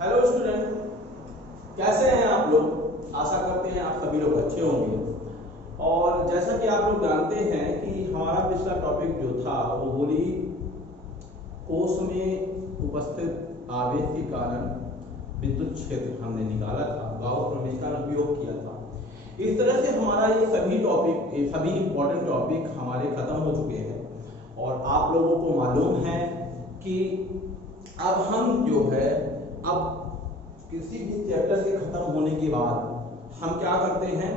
Hello student, कैसे हैं आप लोग। आशा करते हैं आप सभी लोग अच्छे होंगे। और जैसा कि आप लोग जानते हैं कि हमारा पिछला टॉपिक जो था वो गोली कोष में उपस्थित आवेश के कारण विद्युत क्षेत्र हमने निकाला था, गाउस प्रमेय का उपयोग किया था। इस तरह से हमारा ये सभी इंपॉर्टेंट टॉपिक हमारे खत्म हो चुके हैं और आप लोगों को मालूम है कि अब हम जो है अब किसी भी चैप्टर के खत्म होने के बाद हम क्या करते हैं,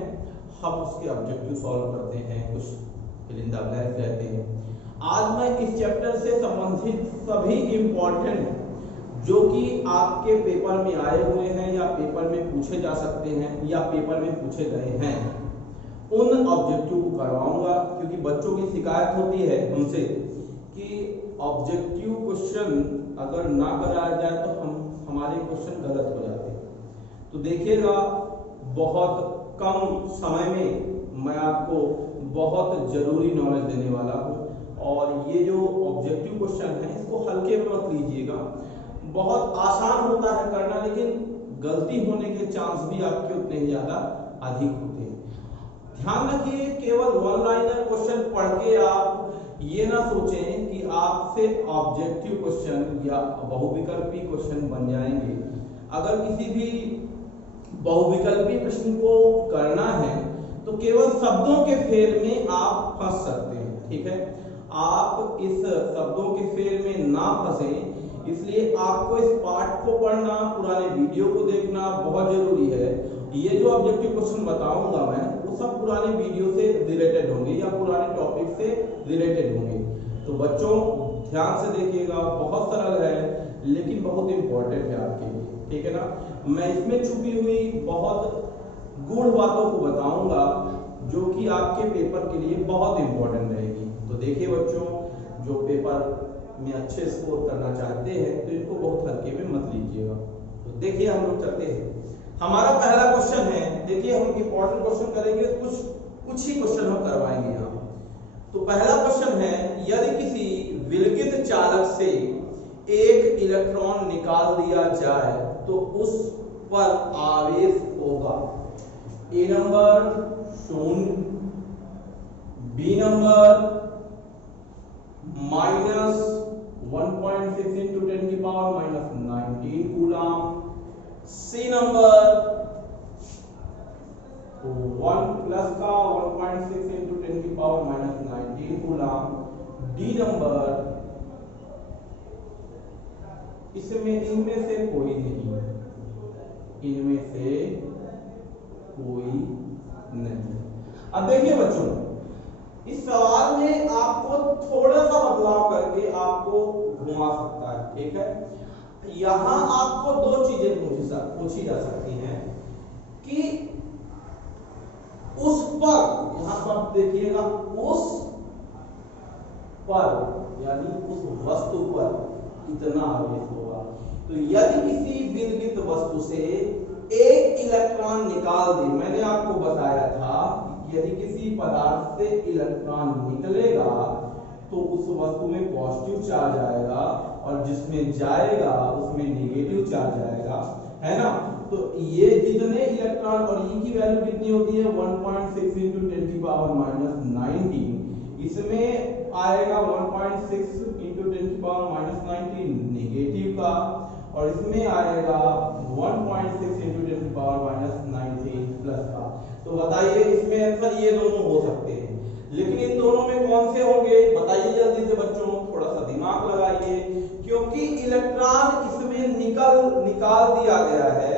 हम उसके ऑब्जेक्टिव सॉल्व करते हैं, कुछ फिल इन द ब्लैंक्स रहते हैं। आज मैं इस चैप्टर से संबंधित सभी इंपॉर्टेंट जो कि आपके पेपर में आए हुए हैं या पेपर में पूछे जा सकते हैं या पेपर में पूछे गए हैं उन ऑब्जेक्टिव को करवाऊंगा, क्योंकि बच्चों की शिकायत होती है हमसे कि ऑब्जेक्टिव क्वेश्चन अगर ना कराया जाए तो हमारे क्वेश्चन गलत हो जाते हैं। तो देखिएगा, बहुत कम समय में मैं आपको बहुत जरूरी नॉलेज देने वाला हूँ और ये जो ऑब्जेक्टिव क्वेश्चन है इसको हल्के में मत लीजिएगा। बहुत आसान होता है करना, लेकिन गलती होने के चांस भी आपके उतने ही ज्यादा अधिक होते हैं। ध्यान रखिए, केवल वन लाइनर क्वेश्चन पढ़ के आप ये ना सोचें कि आपसे ऑब्जेक्टिव क्वेश्चन या बहुविकल्पी क्वेश्चन बन जाएंगे। अगर किसी भी बहुविकल्पी प्रश्न को करना है तो केवल शब्दों के फेर में आप फंस सकते हैं, ठीक है। आप इस शब्दों के फेर में ना फंसे, इसलिए आपको इस पाठ को पढ़ना, पुराने वीडियो को देखना बहुत जरूरी है। ये जो ऑब्जेक्टिव क्वेश्चन बताऊंगा मैं वो सब पुराने वीडियो से रिलेटेड होंगे या पुराने टॉपिक से रिलेटेड होंगे। तो बच्चों ध्यान से देखिएगा, बहुत सरल है लेकिन बहुत इंपॉर्टेंट है आपके लिए, ठीक है ना। मैं इसमें छुपी हुई बहुत गूढ़ बातों को बताऊंगा जो कि आपके पेपर के लिए बहुत इंपॉर्टेंट रहेगी। तो देखिए बच्चों, जो पेपर में अच्छे स्कोर करना चाहते हैं तो इनको बहुत हल्के में मत लीजिएगा। तो देखिए हम लोग चलते हैं। हमारा पहला क्वेश्चन है, देखिए हम इंपॉर्टेंट क्वेश्चन करेंगे, कुछ ही क्वेश्चन हम करवाएंगे यहाँ। तो पहला क्वेश्चन है, यदि किसी विलगित चालक से एक इलेक्ट्रॉन निकाल दिया जाए तो उस पर आवेश होगा। A number 0, B number -1.6 into 10 की power -19 coulomb, C number 1 plus का 1.6 into 10 की पावर -19 कूलम, डी नंबर इनमें से कोई नहीं, इनमें से कोई नहीं। अब देखिए बच्चों, इस सवाल में आपको थोड़ा सा बदलाव करके आपको घुमा सकता है, ठीक है। यहां आपको दो चीजें पूछी जा सकती हैं कि उस पर, यहां पर आप देखिएगा, उस पर यानी उस वस्तु पर कितना आवेश होगा। तो यदि किसी विलगित वस्तु से एक इलेक्ट्रॉन निकाल दे, मैंने आपको बताया था यदि किसी पदार्थ से इलेक्ट्रॉन निकलेगा तो उस वस्तु में पॉजिटिव चार्ज आएगा और जिसमें जाएगा उसमें नेगेटिव चार्ज आएगा, है ना। तो ये जितने इलेक्ट्रॉन, और ई की वैल्यू कितनी होती है 1.6 into 10 की पावर -19, इसमें आएगा 1.6 into 10 की पावर -19 नेगेटिव का, और इसमें आएगा 1.6 into 10 की पावर -19 प्लस का। तो बताइए इसमें आंसर ये दोनों हो सकते हैं, लेकिन इन दोनों में कौन से होंगे बताइए जल्दी से बच्चों, थोड़ा सा दिमाग लगाइए, क्योंकि इलेक्ट्रॉन इसमें निकाल दिया गया है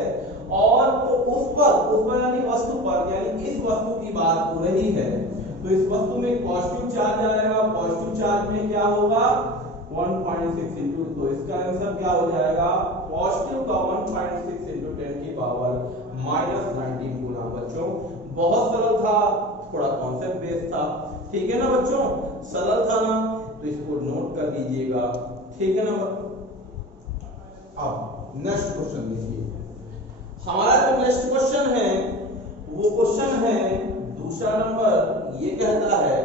और तो उस पर यानी वस्तु पर, यानी इस वस्तु की बात हो रही है। तो इस वस्तु में पॉजिटिव चार्ज आएगा, पॉजिटिव चार्ज में क्या होगा 1.6 इंटू, तो इसका आंसर क्या हो जाएगा, पॉजिटिव का 1.6 इंटू 10 की पावर -19 गुना। बच्चों बहुत सरल था, थोड़ा कॉन्सेप्ट बेस्ड था, ठीक है ना बच्चों, सरल था ना। तो इसको नोट कर लीजिएगा, ठीक है ना। अब नेक्स्ट क्वेश्चन देखिए, हमारा जो नेक्स्ट क्वेश्चन है वो क्वेश्चन है दूसरा नंबर। ये कहता है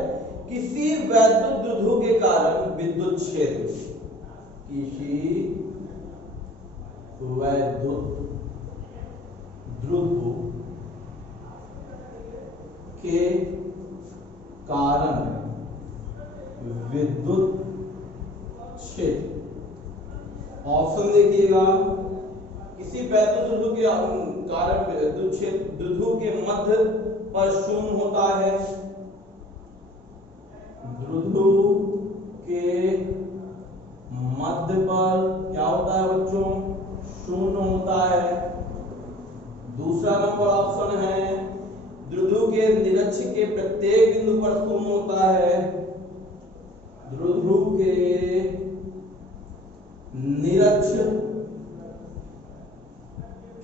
किसी वैद्युत द्विध्रुव के कारण विद्युत क्षेत्र, किसी वैद्युत द्रुतु के कारण विद्युत क्षेत्र। ऑप्शन देखिएगा, किसी वैद्युत द्रुतु के कारण विद्युत क्षेत्र द्रुतु के मध्य पर शून्य होता है। द्रुतु के मध्य पर क्या होता है बच्चों? शून्य होता है। दूसरा नंबर ऑप्शन है, द्रुतु के निरक्ष के प्रत्येक बिंदु पर शून्य होता है। द्रुतु के निरक्ष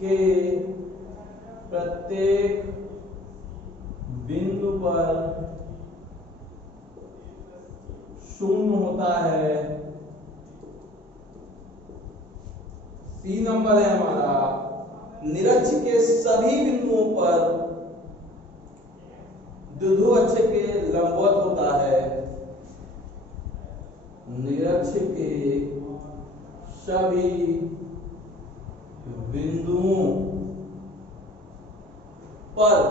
के प्रत्येक बिंदु पर शून्य होता है। सी नंबर है हमारा, निरक्ष के सभी बिंदुओं पर द्रुतु अक्ष के लंबवत होता है। निरक्ष के सभी बिंदुओं पर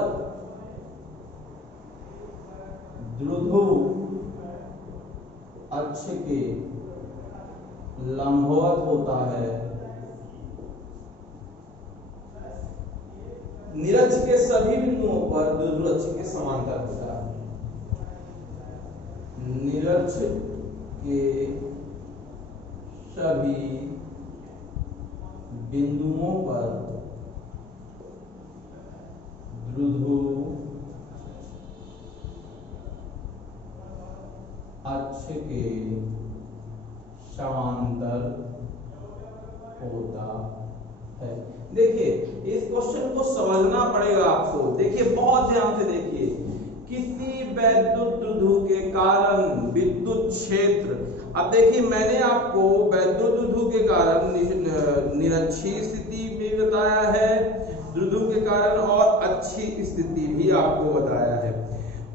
द्रुतु अक्ष के लंबवत होता है। निरक्ष के सभी बिंदुओं पर द्रुतु अक्ष के समांतर होता है। निरक्ष के सभी बिंदुओं पर द्रुतु अक्ष के समांतर होता है। देखिए, इस क्वेश्चन को समझना पड़ेगा आपको। देखिए, बहुत ध्यान से देखिए, किसी वैद्युत द्रुतु के कारण विद्युत क्षेत्र। अब देखिए, मैंने आपको वैद्युत द्रुतु के कारण निरक्षीय स्थिति भी बताया है, द्रुतु के कारण और अच्छी स्थिति भी आपको बताया है।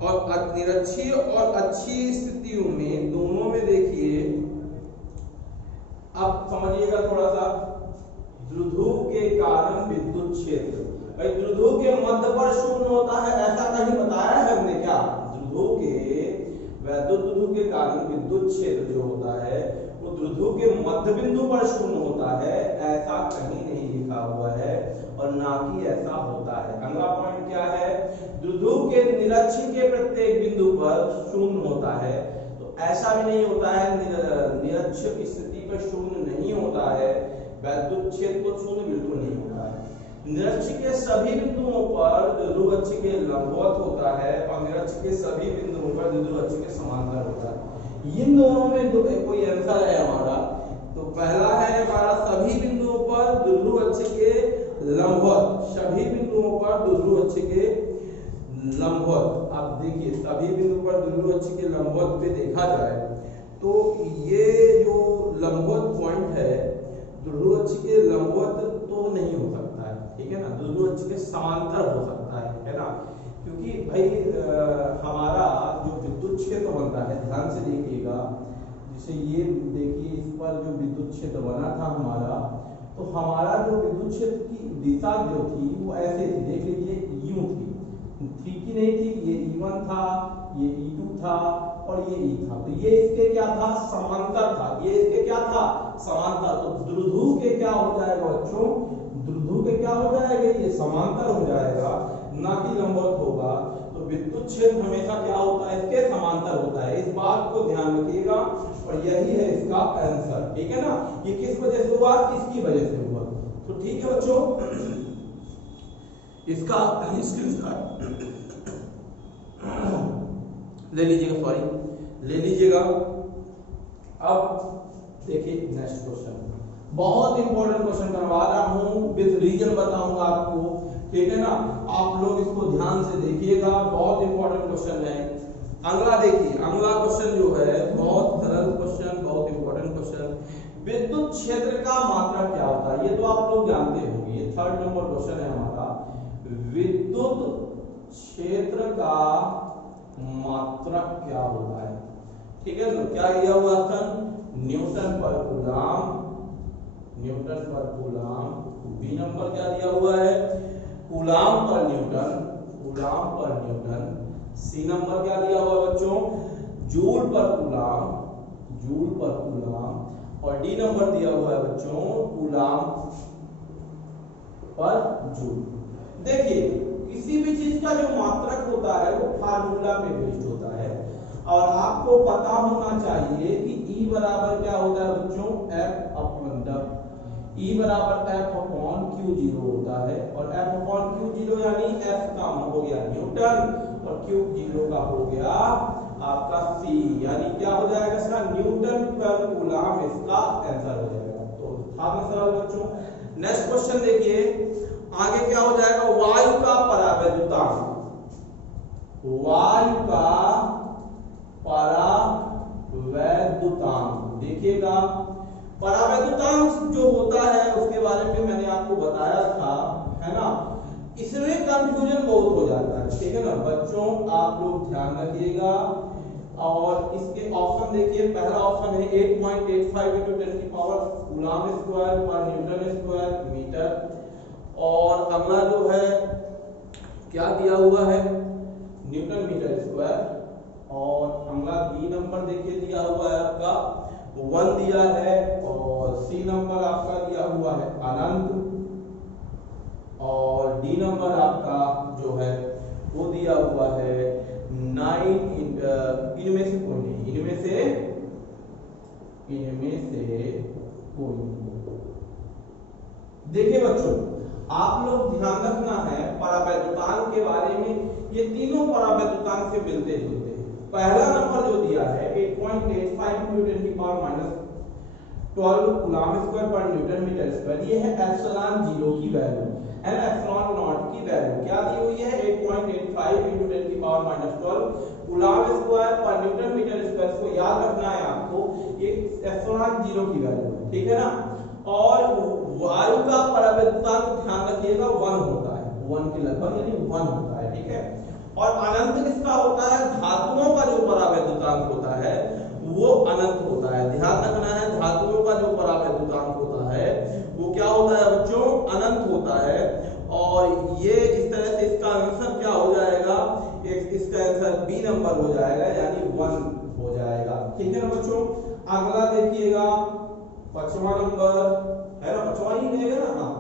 और निरक्षीय और अच्छी स्थितियों में, दोनों में देखिए, अब समझिएगा थोड़ा सा। द्रुतु के कारण विद्युत क्षेत्र, भाई द्रुतु के मध्य पर शून्य होता है, ऐसा कहीं बताया है हमने क्या? द्रुतु के वैद्युत द्रुतु के कारण विद्युत क्षेत्र जो होता है वो द्रुतु के मध्य बिंदु पर शून्य होता है, ऐसा कहीं नहीं लिखा हुआ है और ना कि ऐसा होता है। अगला पॉइंट क्या है? द्रुतु के निरक्ष के प्रत्येक बिंदु पर शून्य होता है, तो ऐसा भी नहीं होता है। निरक्ष की स्थिति पर शून्य नहीं होता है, वैद्युत क्षेत्र को शून्य बिल्कुल नहीं होता है। निरक्ष के सभी बिंदुओं पर द्रुतु अक्ष के लंबवत होता है और निरक्ष के सभी बिंदुओं पर द्रुतु अक्ष के समांतर होता है। इन दोनों में कोई आंसर है हमारा। तो पहला है हमारा, सभी बिंदुओं पर द्रुतु अक्ष के लंबवत, सभी बिंदुओं पर द्रुतु अक्ष के लंबवत। अब देखिए, सभी बिंदु पर द्रुतु अक्ष के लंबवत पे देखा जाए तो ये जो लंबवत पॉइंट है, द्रुतु अक्ष के लंबवत तो नहीं हो सकता है, ठीक है ना, द्रुतु अक्ष के समांतर हो सकता है ना, क्योंकि भाई हमारा जो विद्युत क्षेत्र बनता है, ध्यान से देखिएगा, जैसे ये देखिए, इस पर जो विद्युत क्षेत्र बना था हमारा, तो हमारा जो विद्युत क्षेत्र की दिशा जो थी वो ऐसे थी, देख लीजिए, यूं थी की नहीं थी, ये E1 था, ये E2 था और ये E था, तो ये इसके क्या था? समांतर था। ये इसके क्या था? समांतर। तो द्रुतु के क्या हो जाएगा बच्चों? द्रुतु के क्या हो जाएगा? ये समांतर हो जाएगा, ना कि लंबवत होगा। तो विद्युत क्षेत्र हमेशा क्या होता है? इसके समांतर होता है। इस बात को ध्यान रखिएगा और यही है इसका आंसर, ठीक है ना। ये किस वजह से हुआ? इसकी वजह से हुआ। तो ठीक है बच्चों, इसका स्क्रीनशॉट ले लीजिएगा, सॉरी ले लीजिएगा। अब देखिए नेक्स्ट क्वेश्चन, बहुत इंपॉर्टेंट क्वेश्चन करवा रहा हूं, विद रीजन बताऊंगा आपको, ठीक है ना। आप लोग इसको ध्यान से देखिएगा, बहुत इंपॉर्टेंट क्वेश्चन है। अगला देखिए, अगला क्वेश्चन जो है बहुत सरल क्वेश्चन, बहुत इंपॉर्टेंट क्वेश्चन। विद्युत क्षेत्र का मात्रा क्या होता है? ये तो आप लोग जानते होंगे, ये 3rd नंबर क्वेश्चन है हमारा। विद्युत क्षेत्र का मात्रक क्या होता है? ठीक है, तो क्या दिया हुआ था? न्यूटन पर कूलम, न्यूटन पर कूलाम। बी नंबर क्या दिया हुआ है, कूलाम पर न्यूटन, कूलाम पर न्यूटन। सी नंबर क्या दिया हुआ है बच्चों, जूल पर कूलाम, जूल पर कूलाम। और डी नंबर दिया हुआ है बच्चों कूलाम पर जूल। देखिए किसी भी चीज का जो मात्रक होता है वो फार्मूला पे बेस्ड होता है, और आपको पता होना चाहिए कि E बराबर क्या होता है बच्चों, F अपॉन W। E बराबर F अपॉन Q0 होता है, और F अपॉन Q0 यानी F का हो गया न्यूटन और Q0 का हो गया आपका C, यानी क्या हो जाएगा इसका, न्यूटन पर कूलाम इसका आंसर हो जाएगा। तो था ना सवाल बच्चों। नेक्स्ट क्वेश्चन देखिए, आगे क्या हो जाएगा, वायु का परावैद्युतांक, वायु का परावैद्युतांक। देखिएगा परावैद्युतांक जो होता है उसके बारे में मैंने आपको बताया था, है ना। इसमें कंफ्यूजन बहुत हो जाता है, ठीक है ना बच्चों, आप लोग ध्यान रखिएगा। और इसके ऑप्शन देखिए, पहला ऑप्शन है 8.85 into 10 की पावर कूलाम स्क्वायर पर न्यूटन स्क्वायर मीटर। और अगला जो है क्या दिया हुआ है, न्यूटन मीटर स्क्वायर। और अगला बी नंबर देखिए दिया हुआ है आपका 1 दिया है, और सी नंबर आपका दिया हुआ है अनंत। और डी नंबर आपका जो है वो दिया हुआ है 9। इनमें से कोई नहीं, इनमें से कोई नहीं। देखिए बच्चों आप लोग ध्यान रखना है परावैद्युतांक के बारे में, ये तीनों परावैद्युतांक से मिलते जुलते हैं। पहला नंबर जो दिया है 8.85 into 10 की पावर माइनस 12 कूलाम स्क्वायर पर न्यूटन मीटर स्क्वायर, ये है एप्सिलॉन 0 की वैल्यू, एंड एप्सिलॉन नॉट की वैल्यू क्या दी हुई है 8.85 into 10 की पावर माइनस 12 कूलाम स्क्वायर पर न्यूटन मीटर स्क्वायर। को याद रखना है आपको, ये एप्सिलॉन 0 की वैल्यू है, ठीक है ना। और वायु का परावैद्युतांक ध्यान रखिएगा 1 होता है, 1 के लगभग यानी 1 होता है, ठीक है। और अनंत किसका होता है, धातुओं का जो परावैद्युतांक होता है वो अनंत होता है। ध्यान रखना है धातुओं का जो परावैद्युतांक होता है वो क्या होता है बच्चों, अनंत होता है। और ये इस तरह से इसका आंसर क्या हो जाएगा, इसका आंसर बी नंबर हो जाएगा, यानी 1 हो जाएगा, ठीक है ना बच्चों। अगला देखिएगा 5वां नंबर है ना, 5वां ही रहेगा ना। हाँ,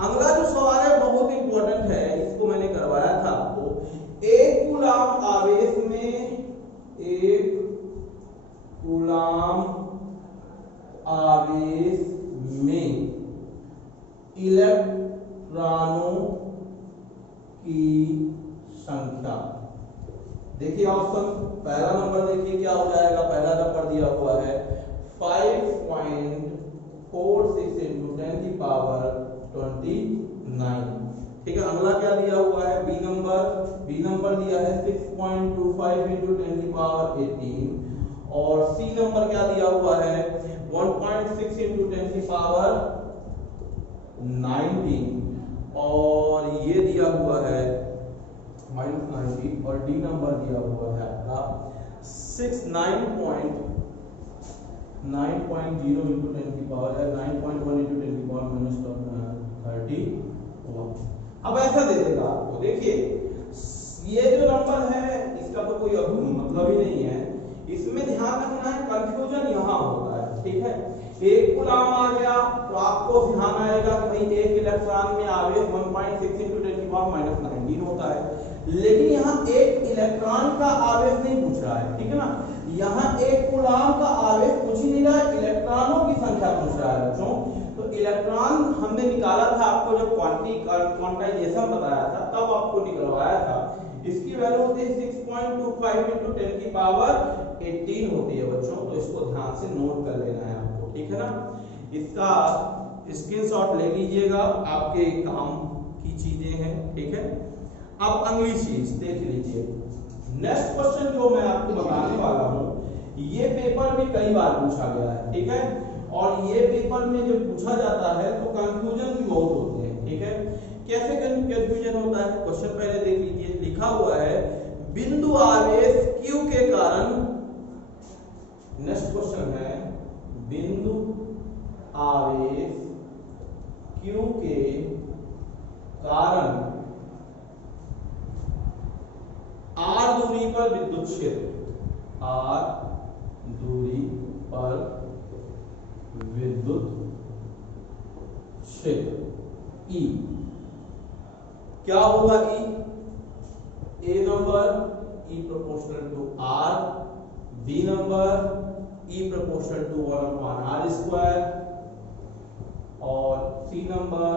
अगला जो सवाल है बहुत इंपॉर्टेंट है, इसको मैंने करवाया था आपको। एक कूलाम आवेश में, एक कूलाम आवेश में इलेक्ट्रॉनों की संख्या। देखिए ऑप्शन, पहला नंबर देखिए क्या हो जाएगा, पहला नंबर दिया हुआ है 5.46 into 10 की पावर 29, ठीक है। अगला क्या दिया हुआ है, बी नंबर दिया है 6.25 into 10 की पावर 18। और सी नंबर क्या दिया हुआ है 1.6 into 10 की पावर 19। और ये दिया हुआ है -90। और डी नंबर दिया हुआ है आपका 9.0 into 10 की पावर 9.1 into 10 की पावर -31। अब ऐसा दे देगा आपको, देखिए ये जो नंबर है इसका तो कोई मतलब ही नहीं है, इसमें ध्यान रखना है कंफ्यूजन यहाँ होता है, ठीक है। एक कूलाम आ गया तो आपको ध्यान आएगा कि भाई एक इलेक्ट्रॉन में आवेश 1.6 into 10 की पावर -19 होता है, लेकिन यहाँ एक इलेक्ट्रॉन का आवेश नहीं पूछ रहा है, ठीक है ना। यहाँ एक कूलाम का आवेश पूछ ही नहीं रहा है, इलेक्ट्रॉनों की संख्या पूछ रहा है बच्चों। तो इलेक्ट्रॉन हमने निकाला था, आपको जब क्वांटाइजेशन बताया था तब आपको निकलवाया था। इसकी वैल्यू होती है 6.25 into 10 की पावर 18 होती है बच्चों। तो इसको ध्यान से नोट कर लेना है आपको, ठीक है ना। इसका स्क्रीनशॉट ले लीजिएगा, आपके काम की चीजें हैं, ठीक है। अब अगली चीज देख लीजिए, नेक्स्ट क्वेश्चन जो मैं आपको बताने वाला हूं, ये पेपर में कई बार पूछा गया है, ठीक है। और ये पेपर में जब पूछा जाता है तो कंफ्यूजन भी बहुत होते हैं, ठीक है। कैसे कंफ्यूजन होता है, क्वेश्चन पहले देख लीजिए। लिखा हुआ है बिंदु आवेश Q के कारण, नेक्स्ट क्वेश्चन है बिंदु आवेश Q के कारण R दूरी पर विद्युत क्षेत्र, R दूरी पर विद्युत क्षेत्र E क्या होगा? E A number E proportional to R, B number E proportional to 1/r square और C number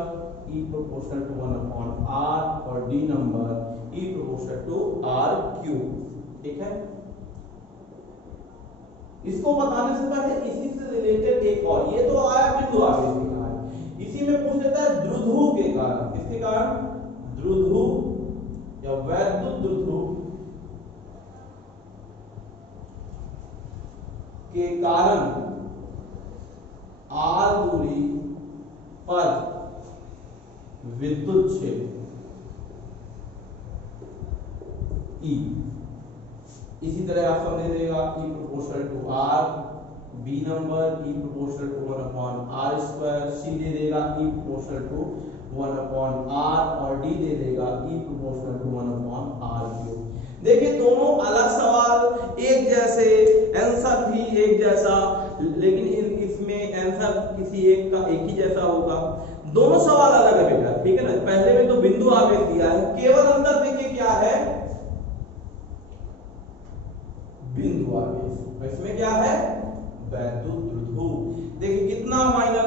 E proportional to 1/r और D number E proportional to R cube। ठीक है, इसको बताने से पहले इसी से रिलेटेड एक और, ये तो आया बिंदु आवेश के कारण, इसी में पूछ लेता है द्विध्रुव के कारण। किसके कारण? द्विध्रुव या वैद्युत द्विध्रुव के कारण R दूरी पर विद्युत क्षेत्र E। इसी तरह आप समझ देगा E proportional to R, B number E proportional to 1/r square, C दे देगा E proportional to 1/r और D दे देगा E proportional to 1/r cube। देखिए दोनों अलग सवाल, एक जैसे, आंसर भी एक जैसा, लेकिन इसमें आंसर किसी एक का एक ही जैसा होगा। दोनों सवाल अलग है बेटा, ठीक है ना। पहले में तो बिंदु आवेश दिया है, केवल अंतर देखिए क्या है, बिंदु आवेश, इसमें क्या है? वैद्युत द्विध्रुव। देखिए कितना माइनर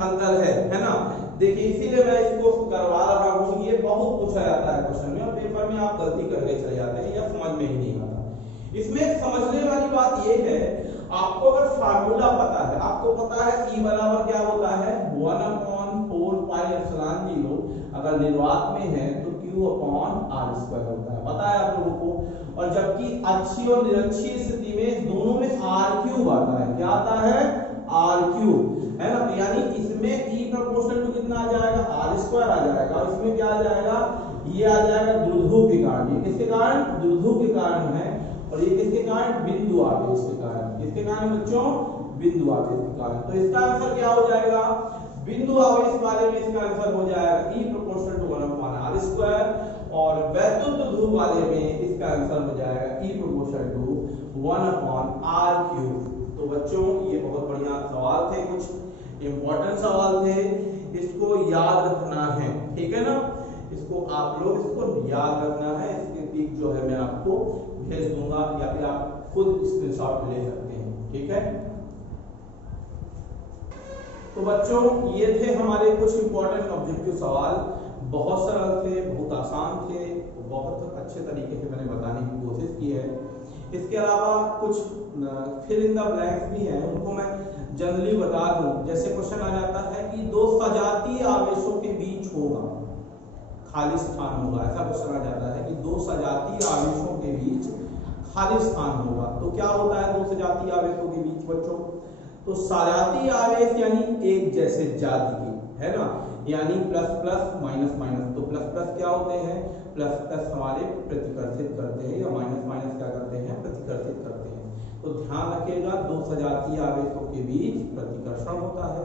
अंतर है ना। देखिए इसीलिए मैं इसको करवा रहा हूं, ये बहुत पूछा जाता है क्वेश्चन में और पेपर में आप गलती करके चले जाते हैं या समझ में ही नहीं आता। इसमें समझने वाली बात ये है, आपको अगर फार्मूला पता है, आपको पता है E बराबर क्या होता है 1/4 पाई एप्सिलॉन 0, अगर निर्वात में है तो Q/r² होता है, पता है आप लोगों को। और जबकि अक्षीय और निरक्षीय स्थिति में दोनों में r³ आता है, क्या आता है? r³ है ना। यानी इसमें E प्रोपोर्शनल टू कितना आ जाएगा? r² आ जाएगा और इसमें क्या आ जाएगा? ये आ जाएगा द्विध्रुव के कारण। ये किसके कारण? द्विध्रुव के कारण है। और ये किसके कारण? बिंदु आवेश के कारण। किसके कारण बच्चों? बिंदु आवेश के कारण। तो इसका आंसर क्या हो जाएगा? बिंदु आवेश वाले में इसका आंसर हो जाएगा E प्रोपोर्शनल टू 1/r² और वैद्युत द्विध्रुव वाले में इसका आंसर हो जाएगा E प्रोपोर्शनल टू 1/r³। तो बच्चों ये बहुत बढ़िया सवाल थे, कुछ इंपॉर्टेंट सवाल थे, इसको याद रखना है, ठीक है ना। इसको आप लोग इसको याद रखना है। इसके पिक जो है मैं आपको भेज दूंगा या फिर आप खुद स्क्रीनशॉट ले सकते हैं, ठीक है। तो बच्चों ये थे हमारे कुछ इंपॉर्टेंट ऑब्जेक्टिव सवाल, बहुत सरल थे, बहुत आसान थे, बहुत अच्छे तरीके से मैंने बताने की कोशिश की है। इसके अलावा कुछ फिल इन द ब्लैंक्स भी हैं, उनको मैं जनरली बता दूं। जैसे क्वेश्चन आ जाता है कि दो सजातीय आवेशों के बीच होगा खाली स्थान होगा, ऐसा क्वेश्चन आ जाता है कि दो सजातीय आवेशों के बीच खाली स्थान होगा। तो क्या होता है दो सजातीय आवेशों के बीच बच्चों? तो सजातीय आवेश यानी एक जैसे जाति के, है ना, यानी प्लस प्लस माइनस माइनस। तो प्लस प्लस क्या होते हैं? प्लस प्लस हमारे प्रतिकर्षित करते हैं, या माइनस माइनस क्या करते हैं? प्रतिकर्षित करते हैं। तो ध्यान रखिएगा दो सजातीय आवेशों के बीच प्रतिकर्षण होता है।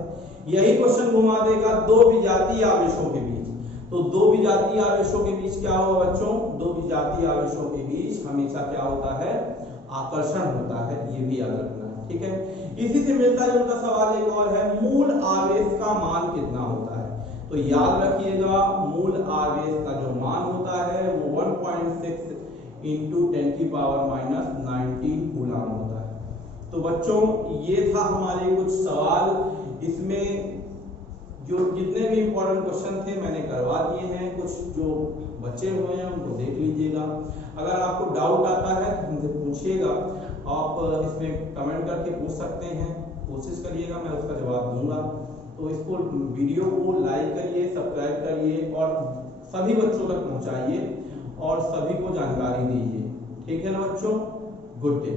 यही क्वेश्चन घुमा देगा दो विजातीय आवेशों के बीच। तो दो विजातीय आवेशों के बीच क्या होगा बच्चों? दो विजातीय आवेशों के बीच हमेशा क्या होता है? आकर्षण होता है, ये भी याद रखना है, ठीक है। इसी से मिलता जुलता सवाल एक और है, मूल आवेश का मान कितना होता है? तो याद रखिएगा मूल आवेश का जो मान होता है वो 1.6 × 10⁻⁻19 कूलम होता है। तो बच्चों ये था हमारे कुछ सवाल, इसमें जो जितने भी इंपॉर्टेंट क्वेश्चन थे मैंने करवा दिए हैं, कुछ जो बचे हुए हैं उनको देख लीजिएगा। अगर आपको डाउट आता है तो मुझे पूछिएगा, आप इसमें कमेंट करके पूछ सकते हैं, कोशिश करिएगा मैं उसका जवाब दूंगा। तो इसको वीडियो को लाइक करिए, सब्सक्राइब करिए और सभी बच्चों तक पहुंचाइए और सभी को जानकारी दीजिए, ठीक है ना बच्चों। Good day.